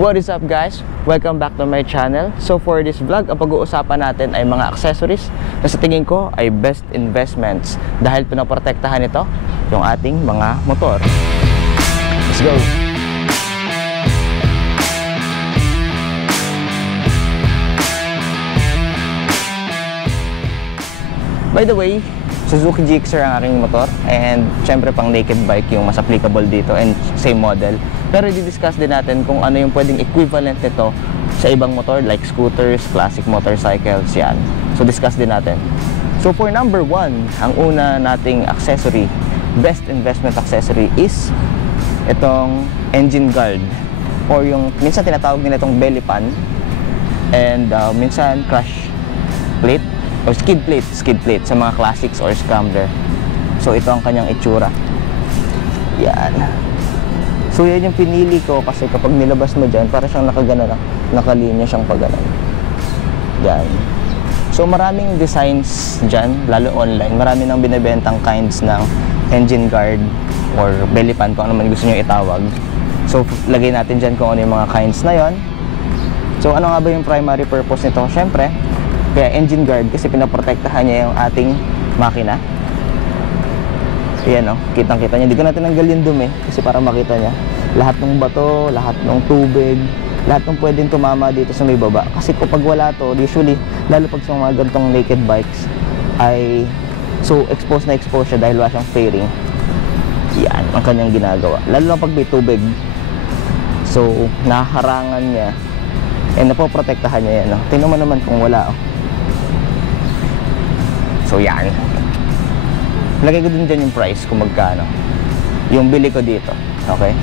What is up guys? Welcome back to my channel. So for this vlog, ang pag-uusapan natin ay mga accessories na sa tingin ko ay best investments dahil pinoprotektahan ito yung ating mga motor. Let's go! By the way, Suzuki GXR ang aking motor and syempre pang naked bike yung mas applicable dito and same model. Pero i-discuss din natin kung ano yung pwedeng equivalent nito sa ibang motor like scooters, classic motorcycles, yan. So discuss din natin. So for number 1, ang una nating accessory, best investment accessory is itong engine guard or yung minsan tinatawag nila itong belly pan and minsan crash plate o skid plate sa mga classics or scrambler. So ito ang kanyang itsura. Yan. So yan yung pinili ko kasi kapag nilabas mo dyan, para siyang nakagana, nakalinya siyang pagganan. Yan. So maraming designs dyan, lalo online. Marami nang binibentang kinds ng engine guard or belly pan, kung ano man gusto nyo itawag. So lagay natin dyan kung ano yung mga kinds na yon. So ano nga ba yung primary purpose nito? Syempre, kaya engine guard kasi pinaprotektahan niya yung ating makina. Ayan o, kitang-kita niya. Hindi ko natin nanggal yung dumi kasi para makita niya. Lahat ng bato, lahat ng tubig, lahat ng pwedeng tumama dito sa may baba. Kasi kapag wala to, usually, lalo pag sa mga gantong naked bikes, ay so exposed siya dahil wala siyang fairing. Yan ang kanyang ginagawa. Lalo lang pag may tubig. So, naharangan niya. And napoprotektahan niya yan. Tingnan mo naman kung wala. So yan. Lagay ko din dyan yung price kung magkano yung bili ko dito. Okay?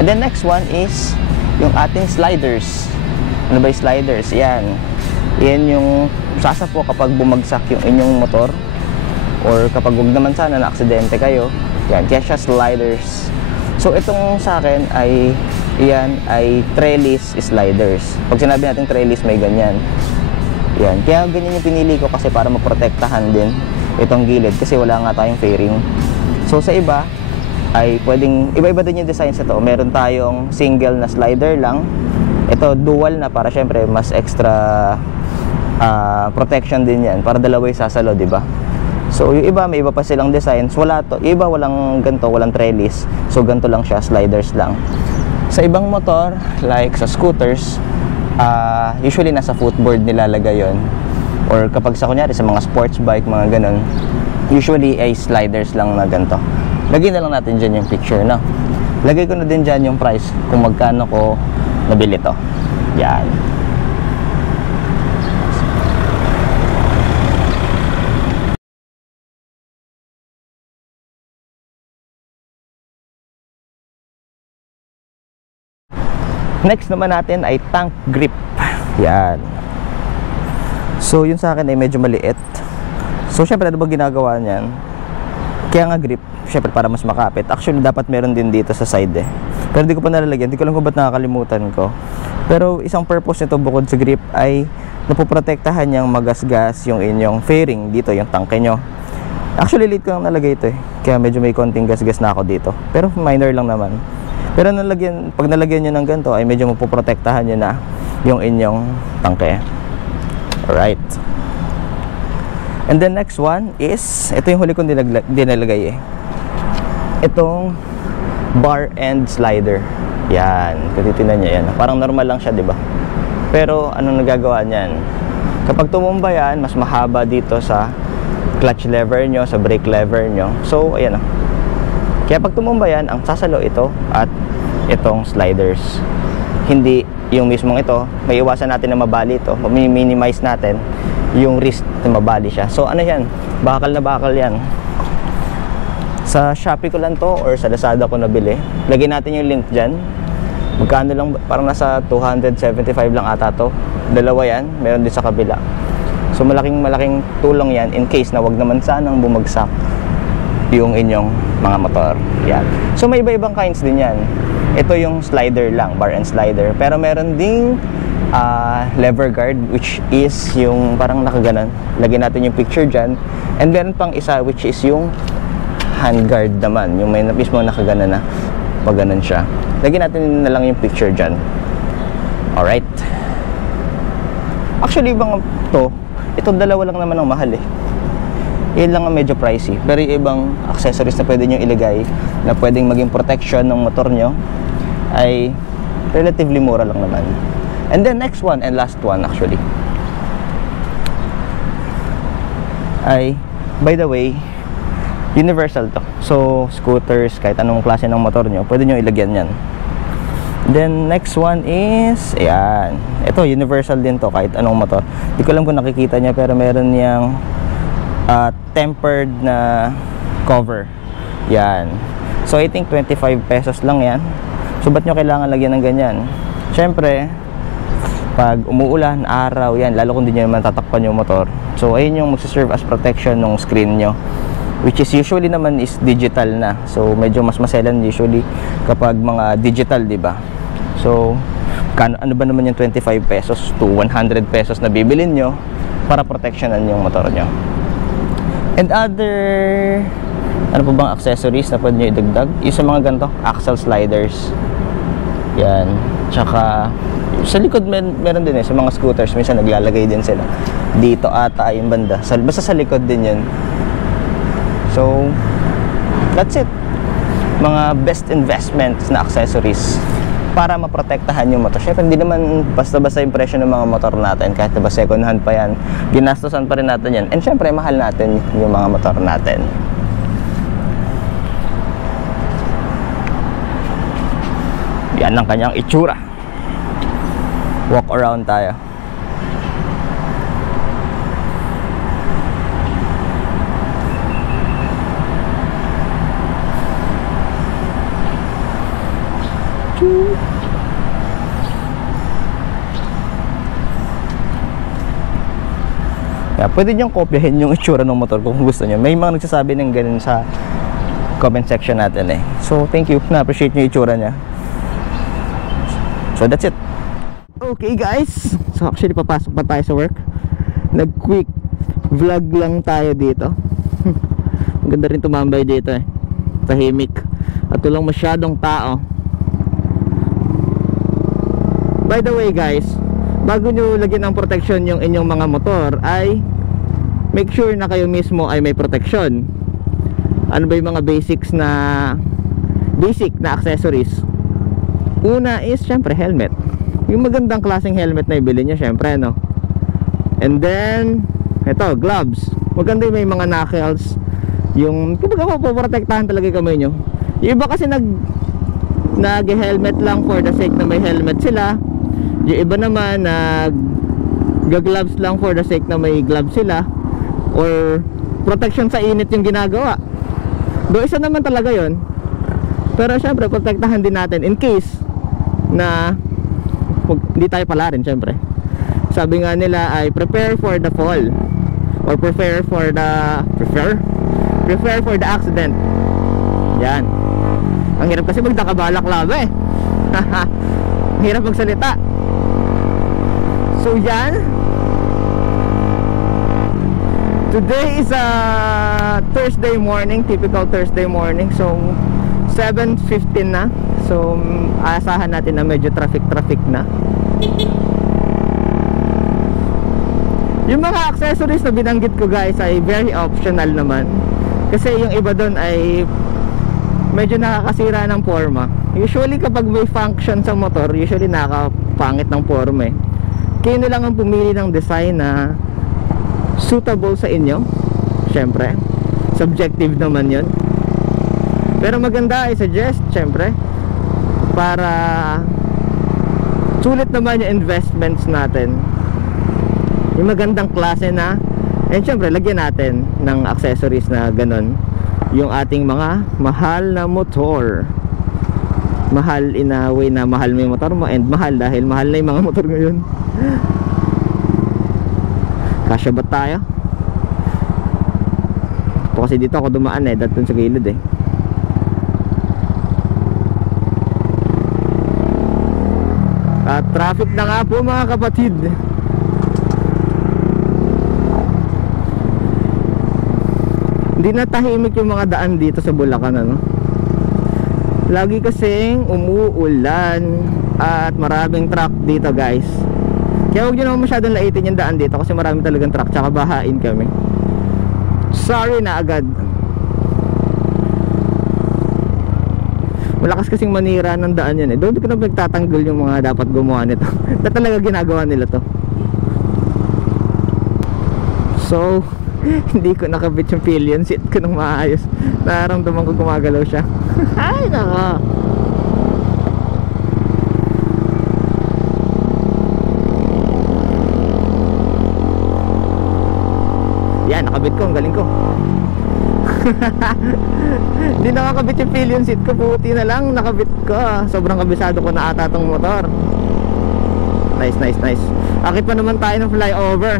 And then next one is yung ating sliders. Ano ba yung sliders? Yan. Yan yung sasapo kapag bumagsak yung inyong motor or kapag wag naman sana na aksidente kayo. Yan. Kaya siya sliders. So itong sa akin ay yan ay trellis sliders. Pag sinabi natin trellis, may ganyan. Yan. Kaya ganyan yung pinili ko kasi para maprotektahan din itong gilid kasi wala nga tayong fairing. So sa iba ay pwedeng iba-iba din yung designs ito. Meron tayong single na slider lang. Ito dual na para syempre mas extra protection din yan para dalawa yung sasalo, di ba? So yung iba may iba pa silang designs. Wala to. Iba walang ganto, walang trellis. So ganto lang siya, sliders lang. Sa ibang motor like sa scooters, usually nasa footboard nilalagay yon. Or kapag sa kunyari sa mga sports bike, mga ganun, usually ay sliders lang na ganito. Lagyan na lang natin dyan yung picture, no? Lagay ko na din dyan yung price kung magkano ko nabili to. Yan. Next naman natin ay tank grip. Yan. So yun sa akin ay medyo maliit. So syempre ano ba ginagawa niyan? Kaya nga grip, syempre para mas makapit. Actually dapat meron din dito sa side eh. Pero hindi ko pa nalalagyan, hindi ko lang kung ba't nakakalimutan ko. Pero isang purpose nito bukod sa grip ay napoprotektahan niyang magasgas yung inyong fairing dito, yung tangke nyo. Actually late ko lang nalagay ito eh. Kaya medyo may konting gasgas na ako dito. Pero minor lang naman. Pero pag nalagyan nyo ng ganito ay medyo mapoprotektahan nyo na yung inyong tangke. Alright. And then next one is, ito yung huli kong dinalagay eh. Itong bar end slider. Yan. Katitingnan nyo yan. Parang normal lang siya, di ba? Pero anong nagagawa niyan? Kapag tumumba yan, mas mahaba dito sa clutch lever nyo, sa brake lever nyo. So, ayan o. Kaya pag tumumba yan, ang sasalo ito at itong sliders. Hindi yung mismong ito, may iwasan natin na mabali ito. Minimize natin yung risk na mabali siya. So ano yan? Bakal na bakal yan. Sa Shopee ko lang to or sa Lazada ko nabili. Lagyan natin yung link dyan. Magkano lang, parang nasa 275 lang ata to. Dalawa yan, meron din sa kabila. So malaking tulong yan in case na wag naman sanang bumagsak yung inyong mga motor. Yan. So may iba-ibang kinds din yan. Ito yung slider lang, bar and slider. Pero meron ding lever guard which is yung parang nakaganan. Lagyan natin yung picture dyan. And meron pang isa which is yung hand guard naman. Yung may mismo nakaganan na pag ganan siya. Lagyan natin na lang yung picture dyan. Alright. Actually, itong dalawa lang naman ang mahal eh. Yan lang ang medyo pricey. Pero yung ibang accessories na pwede nyo ilagay na pwedeng maging protection ng motor nyo ay relatively mura lang naman. And then next one and last one actually ay, by the way, universal to. So scooters, kahit anong klase ng motor nyo, pwede nyo ilagyan yan. Then next one is, ayan, ito universal din to kahit anong motor. Di ko alam kung nakikita nyo, pero meron niyang tempered na cover. Yan. So I think 25 pesos lang yan. So ba't nyo kailangan lagyan ng ganyan? Syempre, pag umuulan, araw, yan, lalo kung di nyo naman tatakpan yung motor. So ayun yung magsiserve as protection ng screen nyo, which is usually naman is digital na. So medyo mas maselan usually kapag mga digital, di ba? So ano ba naman yung 25 pesos to 100 pesos na bibilin nyo para protectionan yung motor nyo. And other, ano pa bang accessories na pwede nyo idagdag? Yung sa mga ganito, axle sliders. Yan. Tsaka, sa likod meron din eh, sa mga scooters, minsan naglalagay din sila. Dito ata yung banda. Basta sa likod din yun. So, that's it. Mga best investments na accessories para maprotektahan yung motor. Syempre, hindi naman basta-basta yung presyo ng mga motor natin. Kahit diba second hand pa yan, ginastosan pa rin natin yan. And syempre, mahal natin yung mga motor natin. Yan ang kanyang itsura. Walk around tayo. Yeah, pwede nyo kopyahin yung itsura ng motor kung gusto nyo. May mga nagsasabi ng ganun sa comment section natin eh. So thank you, na-appreciate nyo yung itsura nya. So that's it. Okay guys, so actually papasok pa tayo sa work. Nag-quick vlog lang tayo dito. Ganda rin tumambay dito eh, tahimik at walang masyadong tao. By the way guys, bago nyo lagyan ng protection yung inyong mga motor, ay make sure na kayo mismo ay may protection. Ano ba yung mga basic na accessories? Una is syempre helmet. Yung magandang klaseng helmet na ibili nyo syempre, no? And then ito, gloves. Maganda yung may mga knuckles, yung kumbaga mapoprotektahan talaga yung kamay nyo. Yung iba kasi nag-helmet lang for the sake na may helmet sila. Yung iba naman nag-gloves lang for the sake na may gloves sila, or protection sa init yung ginagawa. Do isa naman talaga yon. Pero syempre protektahan din natin in case na hindi tayo pala rin syempre. Sabi nga nila ay prepare for the fall, or prepare for the accident. Yan. Ang hirap kasi magdakabalaklava eh. Ang hirap magsalita. So yan, today is a Thursday morning, typical Thursday morning. So 7:15 na. So aasahan natin na medyo traffic na. Yung mga accessories na binanggit ko guys ay very optional naman, kasi yung iba doon ay medyo nakakasira ng forma. Usually kapag may function sa motor, usually nakakapangit ng forma eh. Kayo na lang ang pumili ng design na suitable sa inyo. Syempre, subjective naman yun. Pero maganda I suggest, syempre, para sulit naman yung investments natin, yung magandang klase na, and syempre lagyan natin ng accessories na ganun yung ating mga mahal na motor. Mahal in a way na mahal mo yung motor mo, and mahal dahil mahal na yung mga motor ngayon. Kasya ba tayo? Ito kasi dito ako dumaan eh, dati sa gilid eh. At traffic na nga po mga kapatid. Hindi na tahimik yung mga daan dito sa Bulacan, ano? Lagi kasing umuulan at maraming truck dito guys. Kaya huwag nyo naman masyadong laitin yung daan dito kasi marami talagang truck, tsaka bahain kami. Sorry na agad. Malakas kasing manira ng daan yan eh. Doon ko na nagtatanggol yung mga dapat gumawa nito. Na talaga ginagawa nila to. So hindi ko nakabit yung pillion seat ko ng maayos. Nararamdaman ko gumagalaw siya. Ay naka. Yan, nakabit ko, ang galing ko. Hindi nakakabit yung pillion seat ko, puti na lang nakabit ko. Sobrang kabisado ko na ata tong motor. Nice, nice, nice. Akit pa naman tayo ng flyover.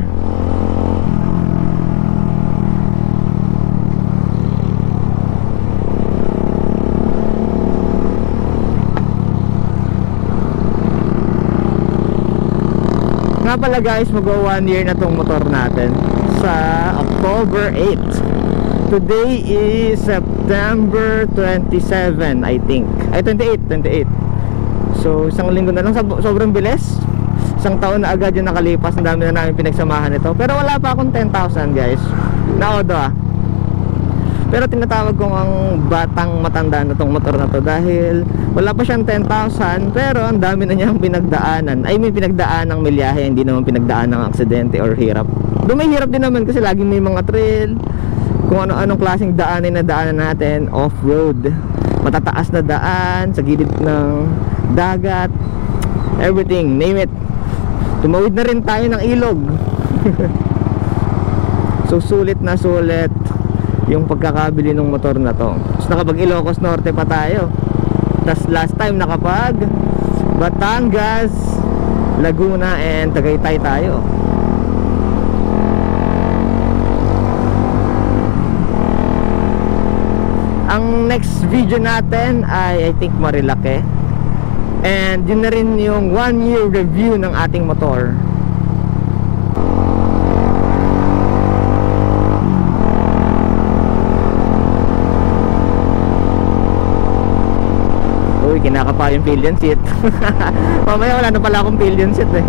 Nga pala guys, mag-1 year na tong motor natin sa October 8. Today is September 27 I think. Ay 28. So isang linggo na lang, sobrang bilis. Isang taon na agad yung nakalipas. Ang dami na namin pinagsamahan ito. Pero wala pa akong 10,000 guys na odo Pero tinatawag kong ang batang matanda na tong motor na to dahil wala pa siyang 10,000 pero ang dami na niyang pinagdaanan. I mean pinagdaan ng milyahe, hindi naman pinagdaan ng aksidente or hirap. Doon may hirap din naman kasi laging may mga trail, kung ano-anong klaseng daanin na daanan natin, off-road, matataas na daan sa gilid ng dagat, everything, name it. Tumawid na rin tayo ng ilog. So sulit na sulit yung pagkakabili ng motor na to. Tapos nakapag Ilocos Norte pa tayo. Tapos last time nakapag Batangas, Laguna and Tagaytay tayo. Ang next video natin ay I think Marilake. And yun na rin yung 1 year review ng ating motor. Uy, kinakapa yung pillion seat. Mamaya wala na pala akong pillion seat eh.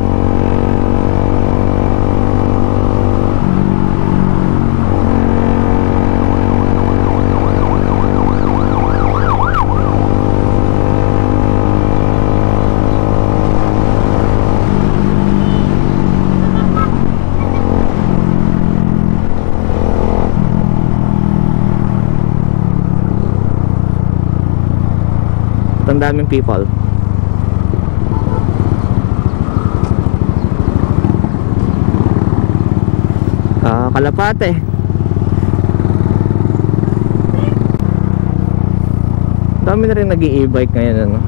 Ang daming people. Kalapate. Dami na rin nag-i-e-bike ngayon ano?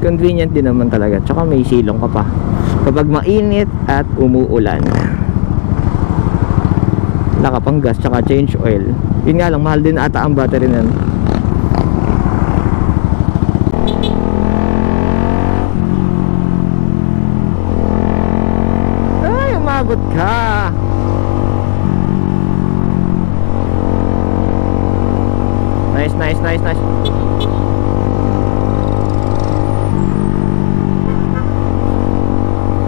Convenient din naman talaga. Tsaka may silong ka pa kapag mainit at umuulan. Wala ka pang gas tsaka change oil. Yun nga lang, mahal din ata ang battery nun. Umabot ka. Nice, nice, nice, nice.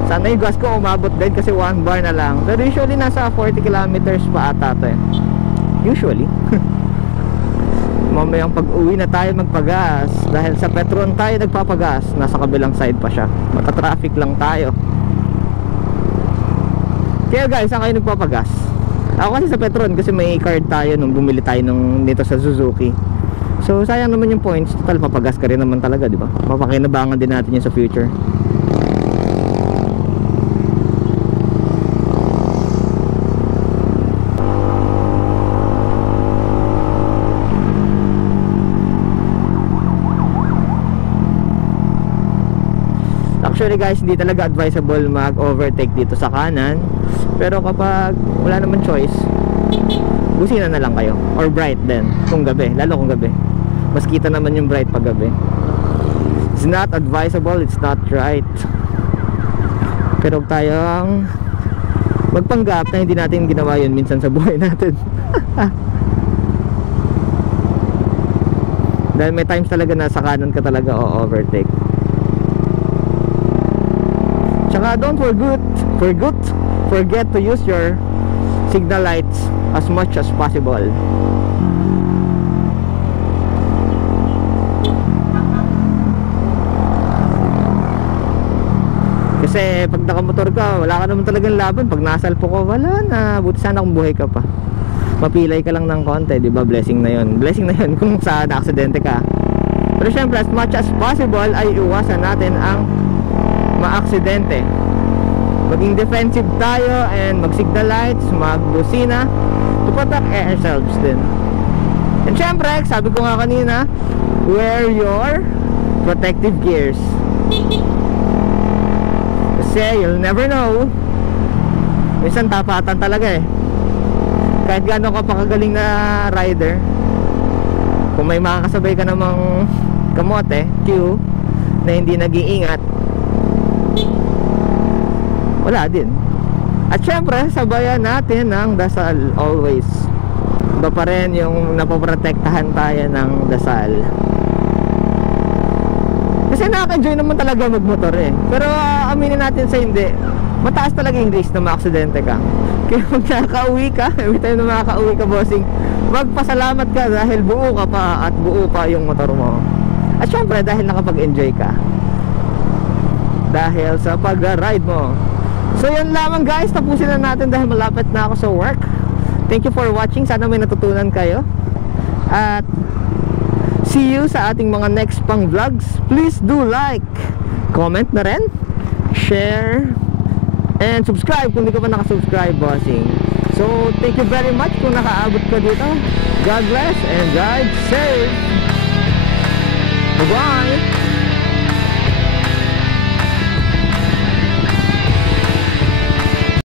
Sana yung gas ko umabot din kasi 1 bar na lang. Pero usually nasa 40 kilometers pa ata to eh. Usually. Mamayang pag-uwi na tayo magpagas. Dahil sa Petron tayo nagpapagas. Nasa kabilang side pa siya. Mata-traffic lang tayo. Kaya guys, saan kayo nagpapagas? Ako kasi sa Petron kasi may card tayo nung bumili tayo nito sa Suzuki. So sayang naman yung points. Total papagas ka rin naman talaga, di ba? Mapakinabangan din natin yun sa future. Actually guys, hindi talaga advisable mag-overtake dito sa kanan. Pero kapag wala naman choice, busina na lang kayo. Or bright din, kung gabi, lalo kung gabi. Mas kita naman yung bright pag gabi. It's not advisable, it's not right. Pero huwag tayong magpanggap na hindi natin ginawa yun minsan sa buhay natin. Dahil may times talaga na sa kanan ka talaga o overtake. Saka don't forget to use your signal lights as much as possible. Kasi pag nakamotor ka, wala ka naman talagang laban. Pag nasalpo ko, wala na. Buti sana kung buhay ka pa. Mapilay ka lang ng konti, di ba? Blessing na yun. Blessing na yun kung sa na-aksidente ka. Pero syempre, as much as possible ay iwasan natin ang ma-aksidente. Maging defensive tayo and mag-signal lights, mag-busina to protect ourselves din. And syempre, sabi ko nga kanina, wear your protective gears. Kasi you'll never know, minsan tapatan talaga eh. Kahit gaano ka pa kagaling na rider, kung may makakasabay ka namang kamote, Q, na hindi nag-iingat, wala din. At syempre, sabayan natin ng dasal always. Iba pa rin yung napoprotektahan tayo ng dasal. Kasi nakaka-enjoy naman talaga magmotor eh. Pero aminin natin sa hindi, mataas talaga yung risk na ma-aksidente ka. Kaya pag nakaka-uwi ka, every time na makaka-uwi ka, bossing, magpasalamat ka dahil buo ka pa at buo pa yung motor mo. At syempre, dahil nakapag-enjoy ka dahil sa pag-ride mo. So yun lamang guys, tapusin na natin dahil malapit na ako sa work. Thank you for watching, sana may natutunan kayo. At see you sa ating mga next pang vlogs. Please do like, comment na rin, share, and subscribe kung di ka pa nakasubscribe, bossing. So thank you very much kung nakaabot ko dito. God bless and ride safe. Bye-bye.